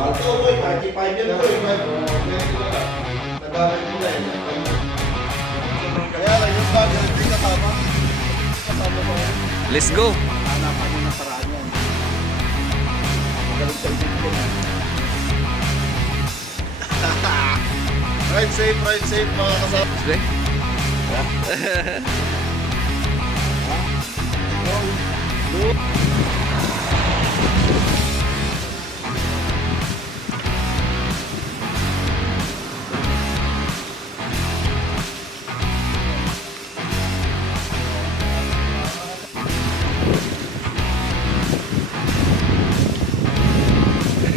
Ito, boy, 35 yan, boy. Nagamit mo na eh. Kaya lang yung bag, hindi kasama. Kasama ko. Let's go! Hanapan nyo ng paraan yan. Magaling sa isip ko. Ride safe mga kasama. Sige.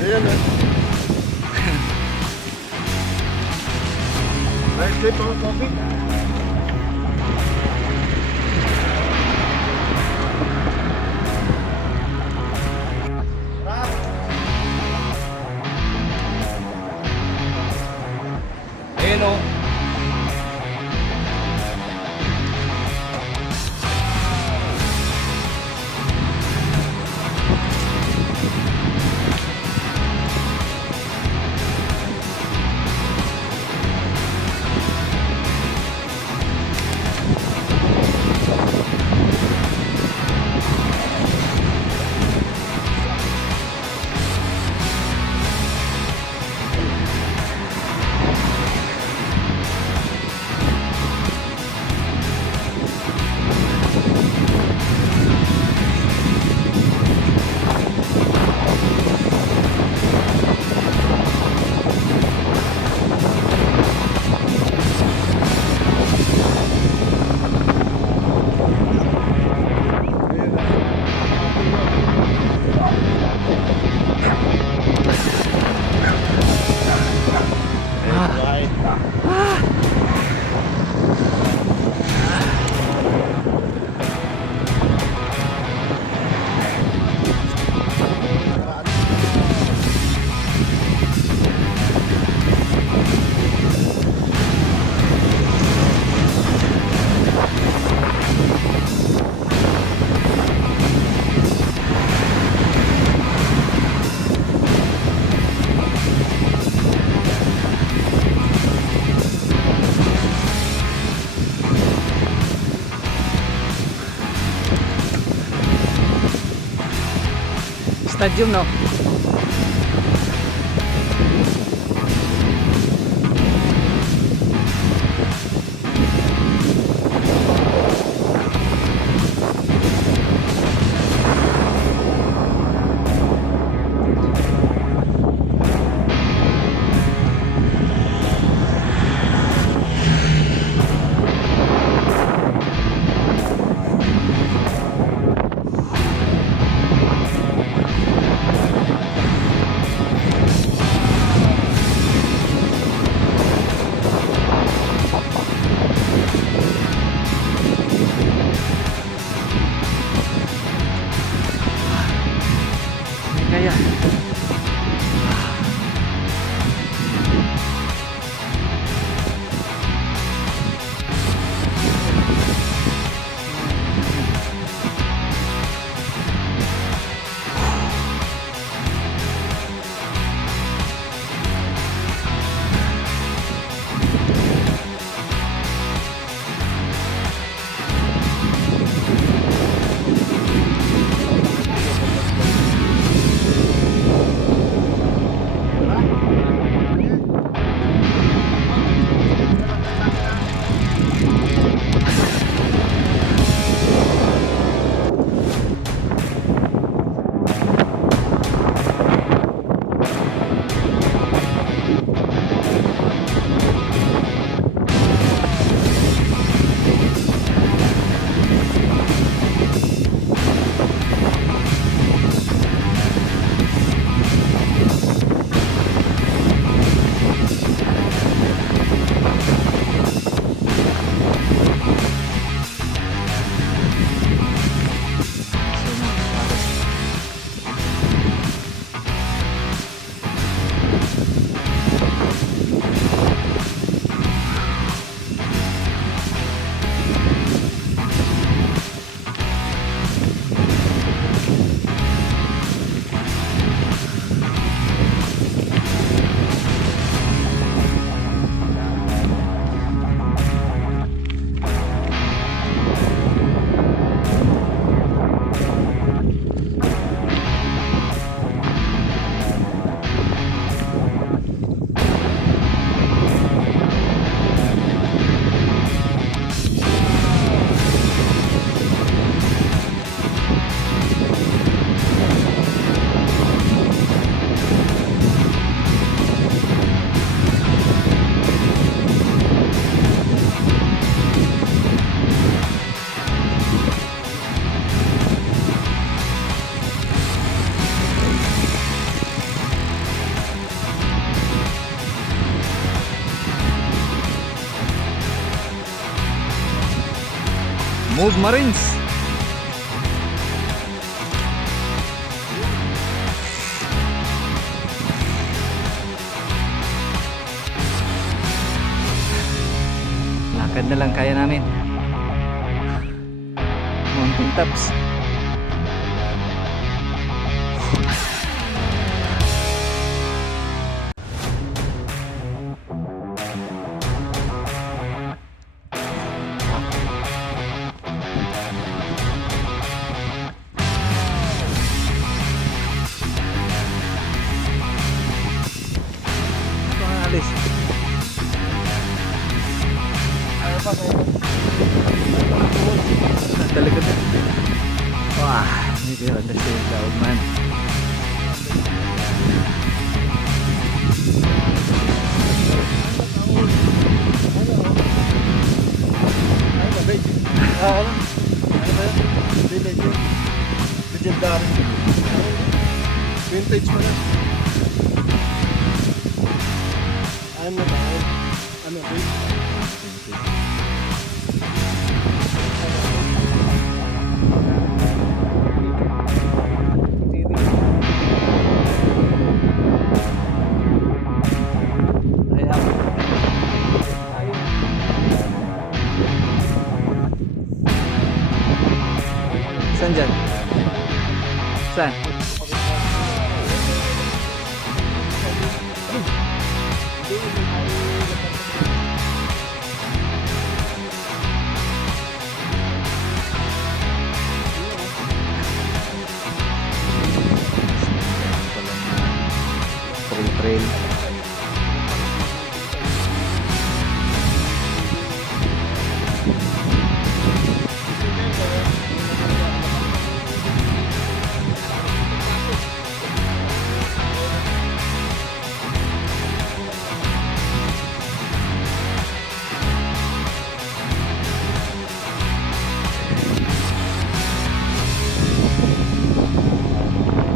Ayan eh. Ride safe mga coffee. Ayun o. Stadium no? Move Marines. Lakad na lang kaya namin. Mountain tops. Alis. Ayaw pa kayo. Talaga na. Wah, hindi ko understand the old man. Ay, babay. Ano? Ano ba yun? Village yun. Legendary. Vintage mo na. Ano ba? Ano ba? Saan dyan? Saan? Trail.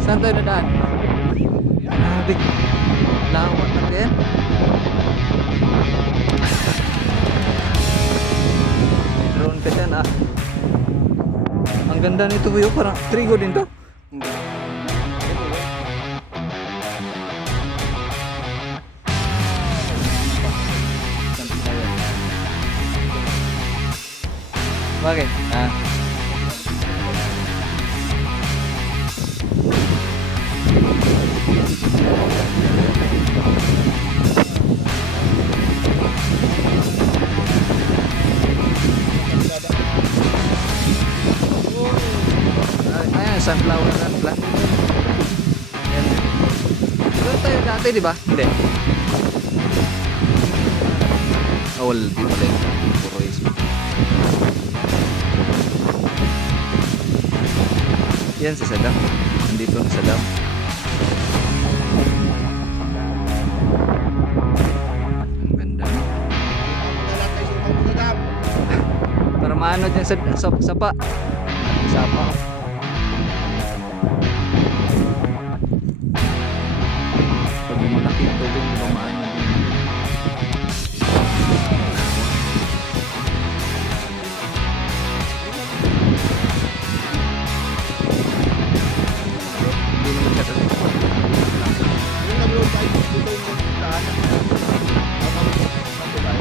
Saan tayo nadaan? Grabe. Lawak na din. May drone ka dyan ah. Ang ganda nito view. Parang trigo din to. Hindi. Bakit? Ah. Ayan, sunflower na plant. Ayan. Doon tayo dati, di ba? Hindi. Oh, well, di pala yun. Puro is. Yan si Saddam. Nandito na Saddam. Ang ganda. Para maano dyan sa sapa. Sapa. Pag malaki yung tubig, di ba maano din. Hindi naman siya talaga. Yung nag-road bike, dito yung daanan. Habang matulay.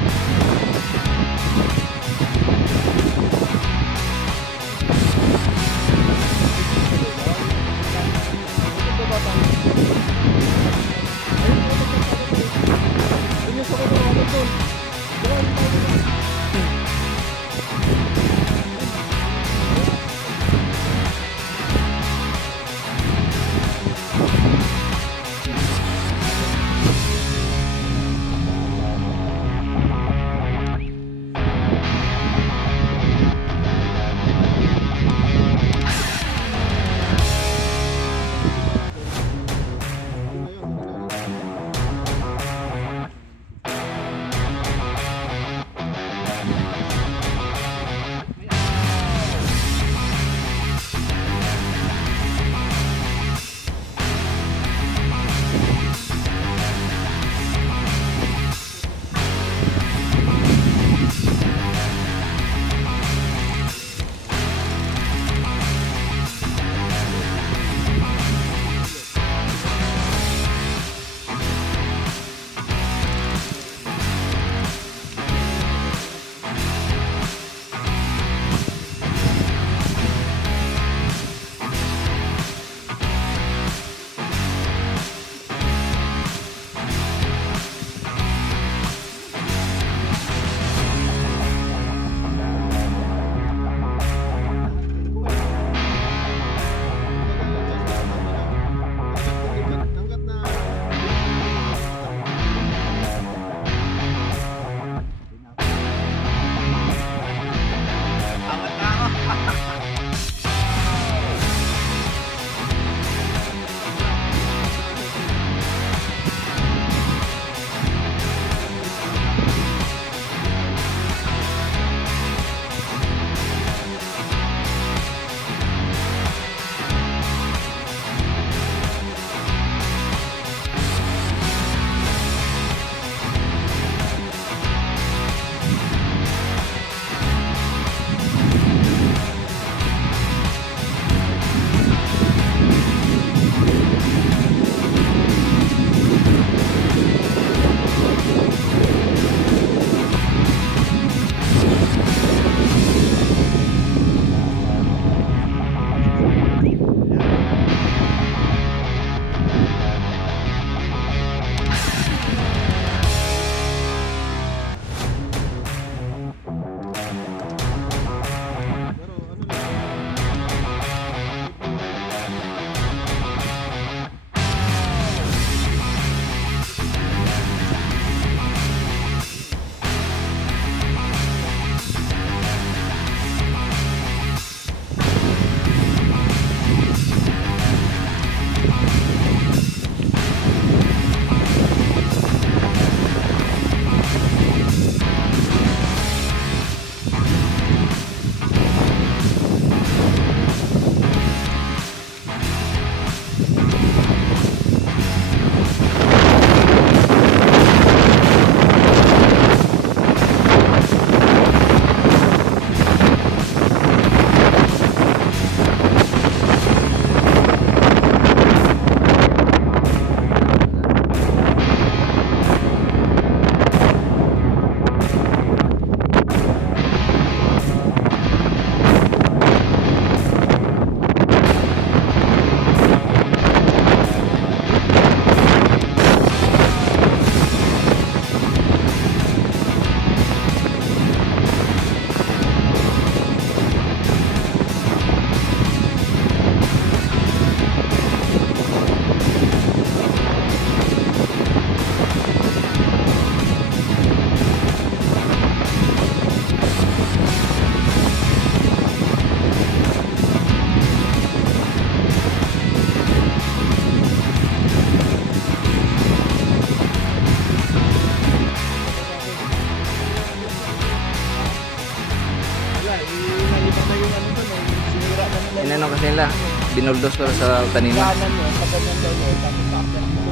Pinuldos para sa kanina. Kanan mo, sa ganyan daw yun, tapos sakyan mo.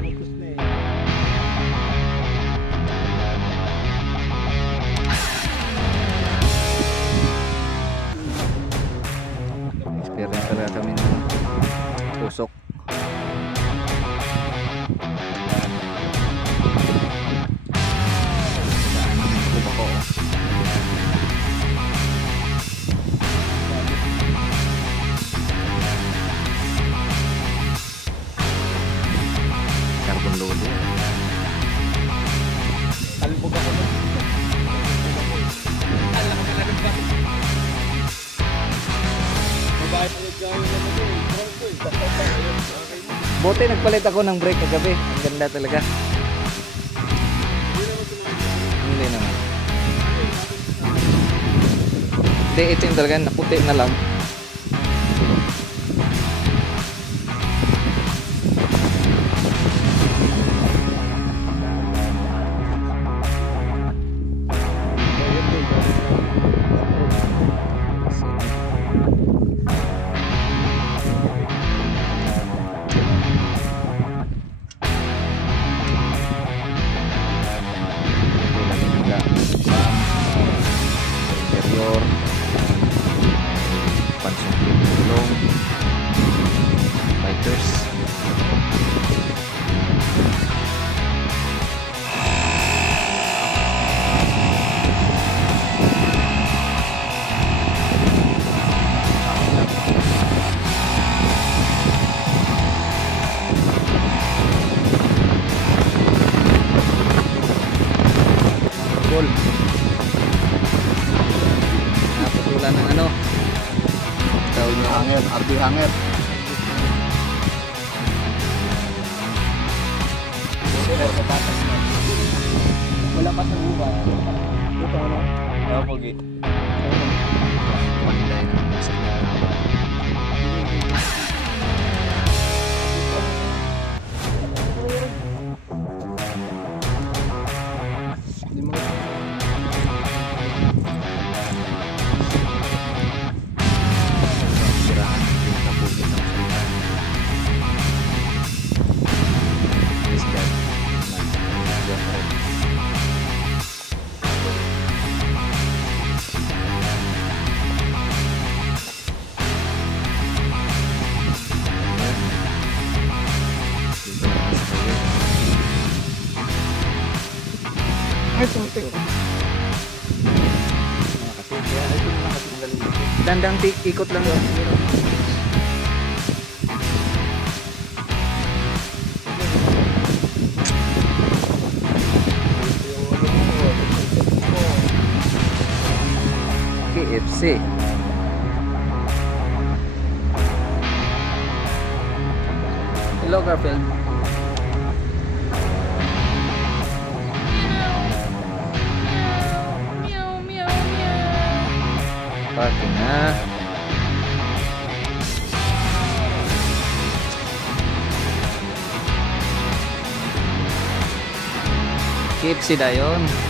Focus na eh. Experience talaga kami ng usok. Daan ng kuba ko. Carbon load yan. Talbog ako nun. Alam ko talaga ba? Babae pa yung gawin na naman eh. Bronco eh. Buti nagpalit ako ng brake kagabi. Ang ganda talaga. Hindi naman. Hindi, ito yung talaga naputi na lang. Interior, pansungkit gulong, bikers. Cool. Naputulan ng ano? Tawag niya. Hanger, RB hanger. Wala pa sa uba. Ito ano? Ewan ko git. Panday ng music na haba. Hindi mo Sirahan yung kapugit ng sultan. Yes, God. God, Lord. Dito na ako sa highway. ay putik. Kasi kaya ito na kasi magaling dito. Dandang ikot lang yun. KFC. Hello, Garfield. Parking na. KFC na yun.